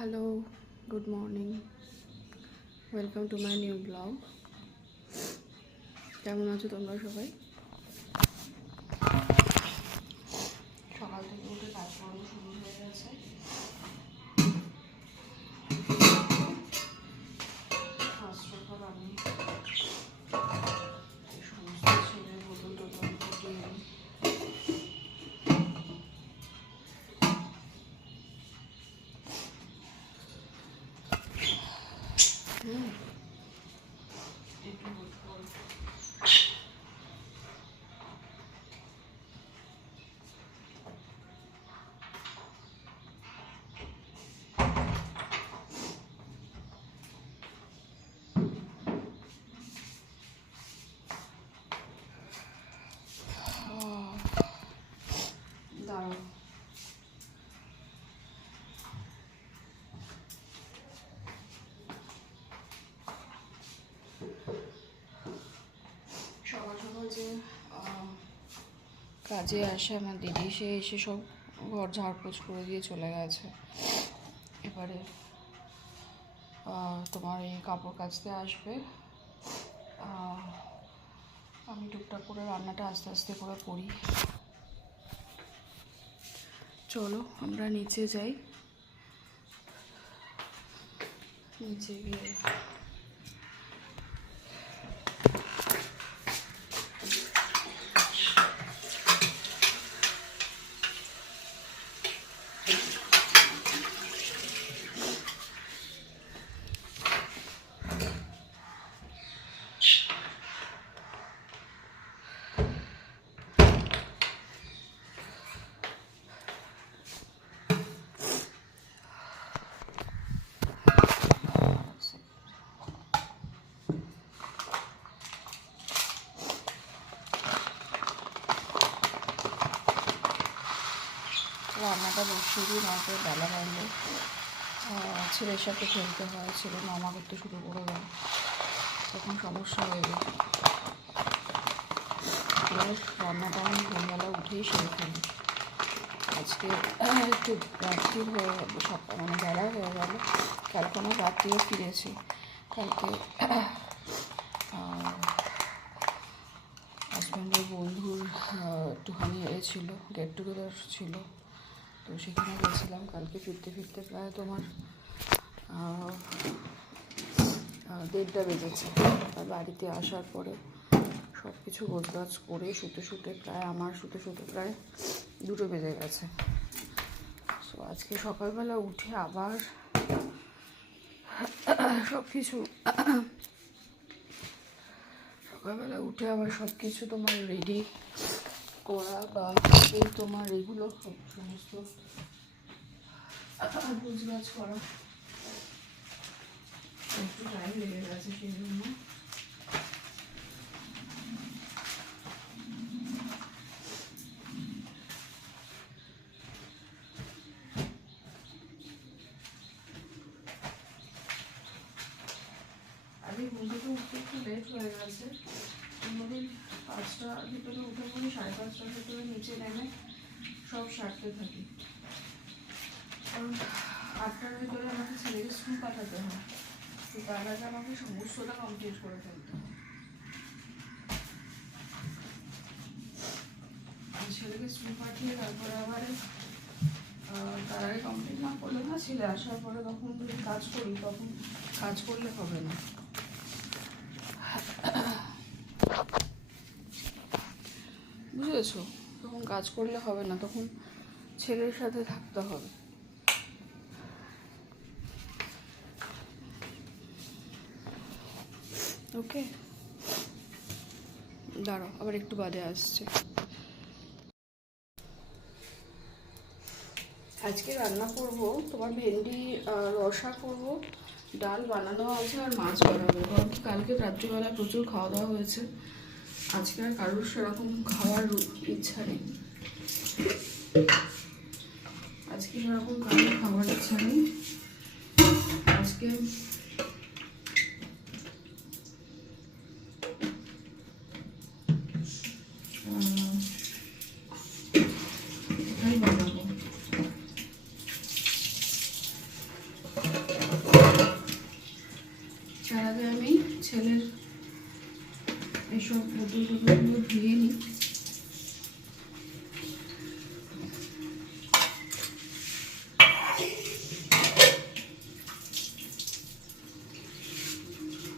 Hello, good morning, welcome to my new blog. কেমন আছো তোমরা সবাই? সকাল থেকে উঠে কাজকর্ম শুরু হয়ে গেছে। ফার্স্ট অফ অল আমি সমস্ত ছেলের বোতল টোতল ফুটিয়ে দিই। একটু বোতল দাঁড়াও। সকাল সকাল যে কাজে আসে আমার দিদি, সে এসে সব ঘর ঝাড়পোছ করে দিয়ে চলে গেছে। এবারে তোমার এই কাপড় কাচতে আসবে। আমি টুকটাক করে রান্নাটা আস্তে আস্তে করে করি। চলো আমরা নিচে যাই। নিচে গিয়ে রান্নাটা বসিয়ে দিই, নয়তো বেলা বাড়লে ছেলের সাথে খেলতে হয়, ছেলে মামা করতে শুরু করে দেয়, তখন সমস্যা হয়ে যায়। রান্নাটা আমি ভোরবেলা উঠেই সেরে ফেলি। আজকে একটু রাত্রি হয়ে মানে বেলা হয়ে গেল। কালকে আমার রাত্রিও ফিরেছি। কালকে হাজব্যান্ডের বন্ধুর একটুখানি ছিল, গেট টুগেদার ছিল, তো সেখানে গেছিলাম। কালকে ফিরতে ফিরতে প্রায় তোমার 1:30টা বেজেছে। আর বাড়িতে আসার পরে সব কিছু গোছগাছ করে শুতে প্রায় 2টো বেজে গেছে। সো আজকে সকালবেলা উঠে আবার সব কিছু তোমার রেডি করা বা এই তোমার এগুলো সমস্ত গোছগাছ করা একটু টাইম লেগে গেছে। সেই জন্য আগে ঘুম থেকে উঠতে একটু লেট হয়ে গেছে। অন্যদিন 5টার ভিতরে উঠে পড়ি, 5:30টার ভিতরে নিচে নেমে সব সারতে থাকি, কারণ 8টার ভিতরে আমাকে ছেলেকে স্কুল পাঠাতে হয়। তো তার আগে আমাকে সমস্তটা কমপ্লিট করে ফেলতে হয়। ছেলেকে স্কুল পাঠিয়ে তারপরে আবার তার আগে কমপ্লিট না করলে না, ছেলে আসার পরে তখন যদি কাজ করি, তখন কাজ করলে হবে না। বুঝেছো? তখন কাজ করলে হবে না, তখন ছেলের সাথে থাকতে হবে। ওকে, দাঁড়াও, আবার একটু বাদে আসছে। আজকে রান্না করব তোমার ভেন্ডি রসা করব, ডাল বানানো আছে, আর মাছ বানাবো। কারণ কি কালকে রাত্রিবেলায় প্রচুর খাওয়া দাওয়া হয়েছে। আজকে আর কারোর সেরকম খাওয়ার ইচ্ছা নেই। আজকে সেরকম কারোর খাওয়ার ইচ্ছা নেই। আজকে বানাবো। সব বোতলগুলো ধুয়ে নিই।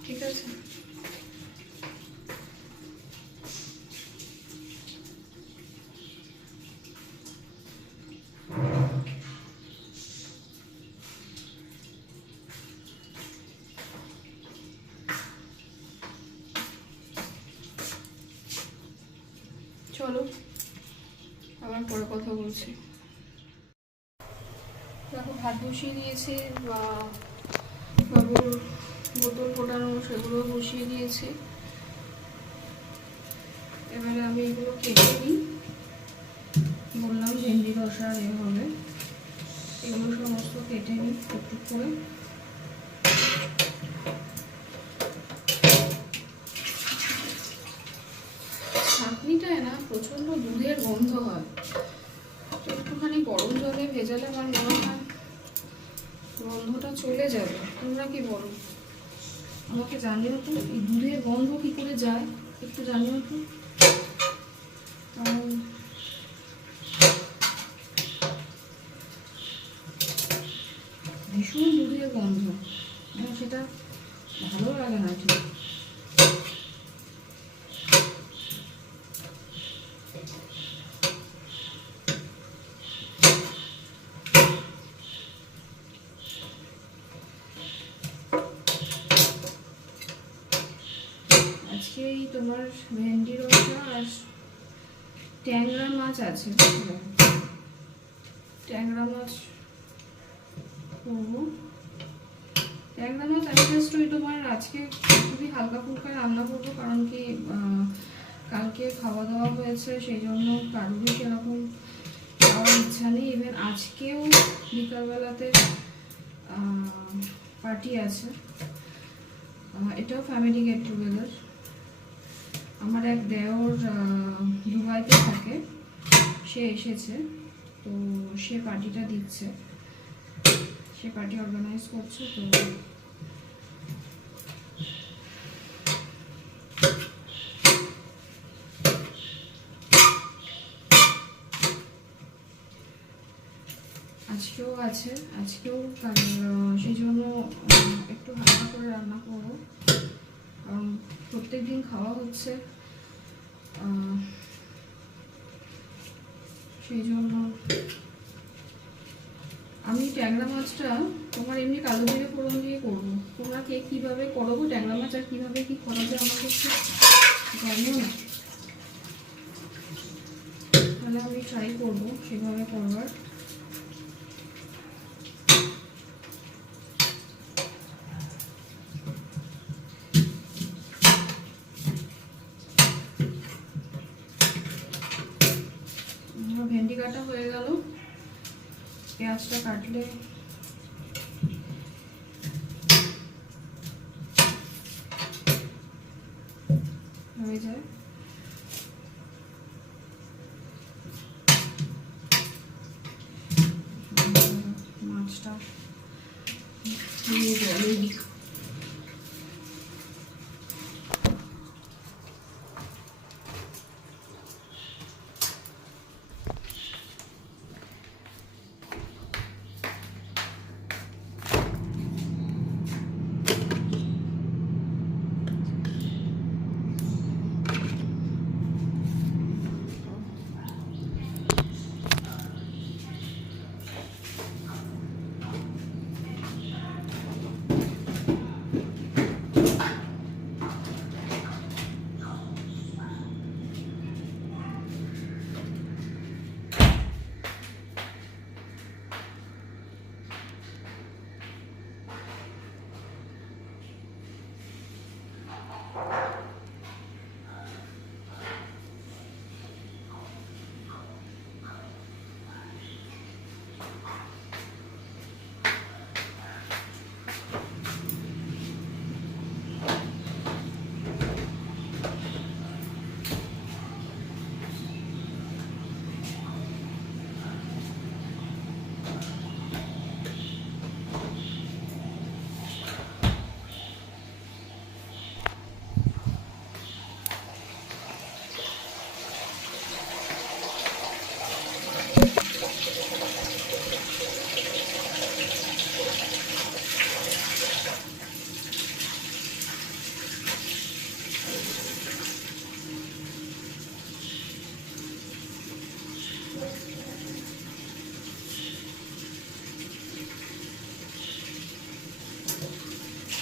ঠিক আছে, চলো আবার পরে কথা বলছি। দেখো ভাত বসিয়ে দিয়েছি, বা বাবুর বোতল ফোটানো সেগুলো বসিয়ে দিয়েছি। এবারে আমি এগুলো কেটে নিই। বললাম ভেন্ডি রসা হবে, এগুলো সমস্ত কেটে নিই একটু করে। ছাঁকনিটায় না প্রচণ্ড দুধের গন্ধ হয়, একটুখানি গরম জলে ভেজালে আমার মনে হয় গন্ধটা চলে যাবে। তোমরা কি বলো? আমাকে জানিও তো, এই দুধের গন্ধ কি করে যায় একটু জানিও তো। কারণ ভীষণ দুধের গন্ধ, সেটা ভালো লাগে না ঠিক। আজকেই তোমার ভেন্ডি রসা আর ট্যাংরা মাছ আছে, ট্যাংরা মাছ করবো। ট্যাংরা মাছ আমি জাস্ট ওই তোমার আজকে খুবই হালকা ফুলকা রান্না করবো, কারণ কি কালকে খাওয়া দাওয়া হয়েছে, সেই জন্য কারোরই সেরকম খাওয়ার ইচ্ছা নেই। ইভেন আজকেও বিকালবেলাতে পার্টি আছে, এটাও ফ্যামিলি গেট টুগেদার। আমার এক দেওর দুবাইতে থাকে, সে এসেছে, তো সে পার্টিটা দিচ্ছে, সে পার্টি অর্গানাইজ করছে। তো আজকেও আছে, আজকেও সেই জন্য একটু হালকা করে রান্না করবো, কারণ প্রত্যেক দিন খাওয়া হচ্ছে, সেই জন্য। আমি ট্যাংরা মাছটা তোমার এমনি কালো জিরে ফোড়ন দিয়ে করবো। তোমরা কে কীভাবে করো ট্যাংরা মাছ, আর কীভাবে কী করা যায় আমাকে একটু জানিও না, তাহলে আমি ট্রাই করবো সেভাবে করবার। ভেন্ডি কাটা হয়ে গেল, পেঁয়াজটা কাটলে হয়ে যায়। মাছটা জলে দিই।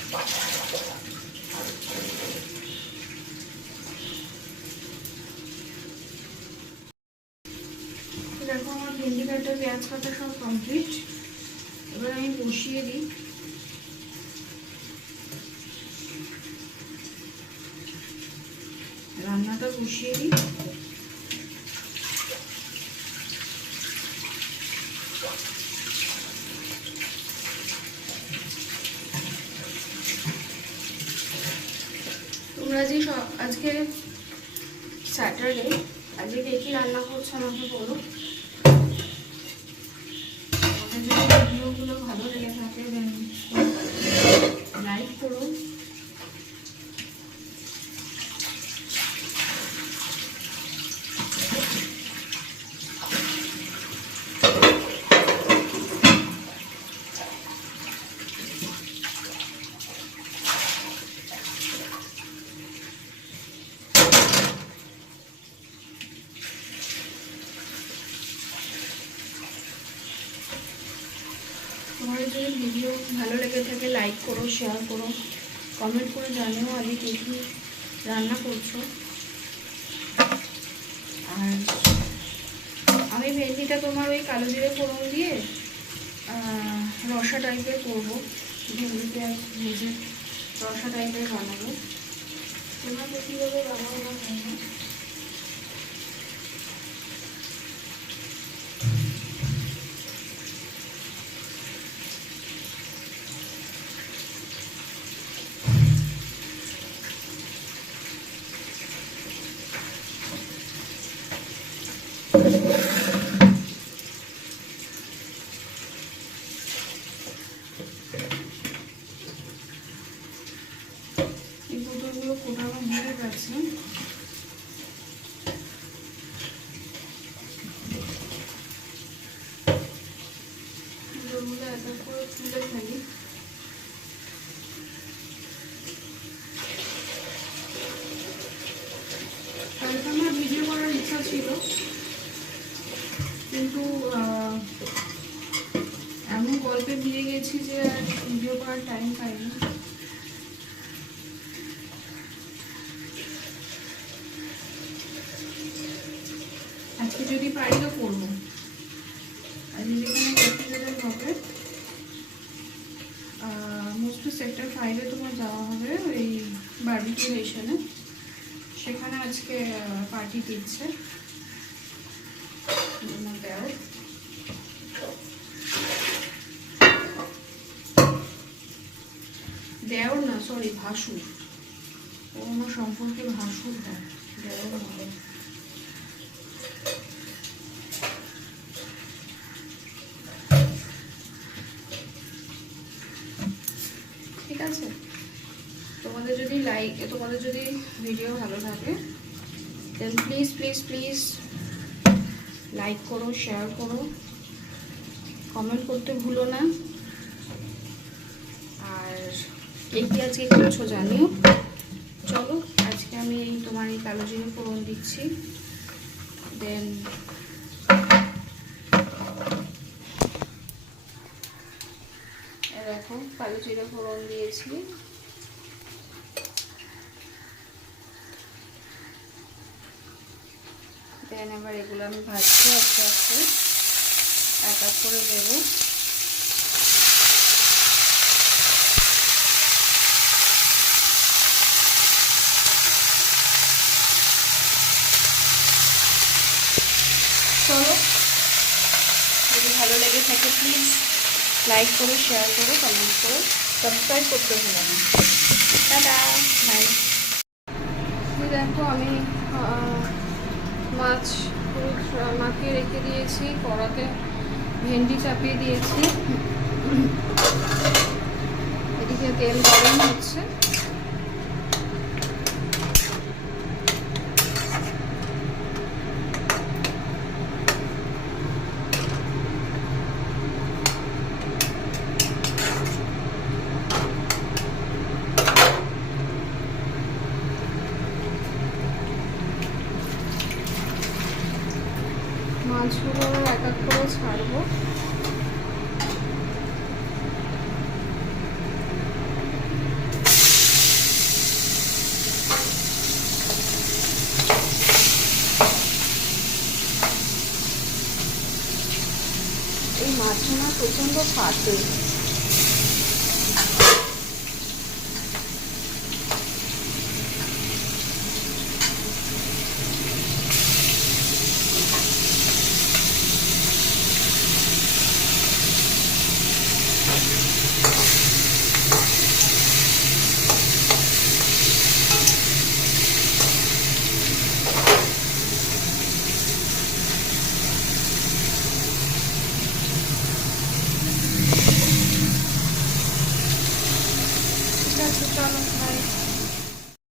দেখো আমার ভেন্ডি কাটা, পেঁয়াজ কাটা সব কমপ্লিট। এবার আমি বসিয়ে দিই। রান্নাটা বসিয়ে দিই। তোমরা যে আজকে স্যাটারডে, আজকে কে কি রান্না করছো আমাকে বলো। আমাদের যদি ভিডিওগুলো ভালো লেগে থাকে দেন লাইক করো, তোমাদের যদি ভিডিও ভালো লেগে থাকে লাইক করো, শেয়ার করো, কমেন্ট করে জানিও আজকে কে কী রান্না করছো। আর আমি ভেন্ডিটা তোমার ওই কালো জিরে ফোড়ন দিয়ে রসা টাইপের করবো, ভেন্ডি পেঁয়াজ ভেজে রসা টাইপের বানাবো। তোমরা তো কীভাবে বানাবো না জানি না। এই পুতুলগুলো কোটানো হয়ে গেছে। পুতুলগুলো এক এক করে তুলে ফেলি। কালকে আমার ভিডিও করার ইচ্ছা ছিল, কিন্তু এমন গল্পে ভিড়ে গেছি যে আর ভিডিও করার টাইম পাইনি। আজকে যদি পারি তো করবো। আজকে যেখানে গেট হবে মোস্টলি সেক্টর 5-এ তোমার যাওয়া হবে ওই বারবিকিউ নেশনে, সেখানে আজকে পার্টি দিচ্ছে দেওর না, সরি ভাসুর। ও আমার সম্পর্কে ভাসুর হয়, দেওর হবে। ঠিক আছে, তোমাদের যদি ভিডিও ভালো লাগে দেন প্লিজ প্লিজ প্লিজ লাইক করো, শেয়ার করো, কমেন্ট করতে ভুলো না। আর কে কি আজকে করছো জানিও। চলো আজকে আমি তোমার এই কালো জিরে ফোড়ন দিচ্ছি। দেন দেখো কালো জিরে ফোড়ন দিয়েছি। দেন এবার এগুলো আমি ভাজছি আস্তে আস্তে, এক এক করে দেবো। চলো, যদি ভালো লেগে থাকে প্লিজ লাইক করো, শেয়ার করো, কমেন্ট করো, সাবস্ক্রাইব করতে ভুলো না। Tata, bye. দেখো আমি মাছ মাখিয়ে রেখে দিয়েছি, কড়াতে ভেন্ডি চাপিয়ে দিয়েছি, এদিকে তেল গরম হচ্ছে। মাছগুলো এক এক করে ছাড়বো। প্রচণ্ড ফাটে। ঠিক আছে, চলো বাই।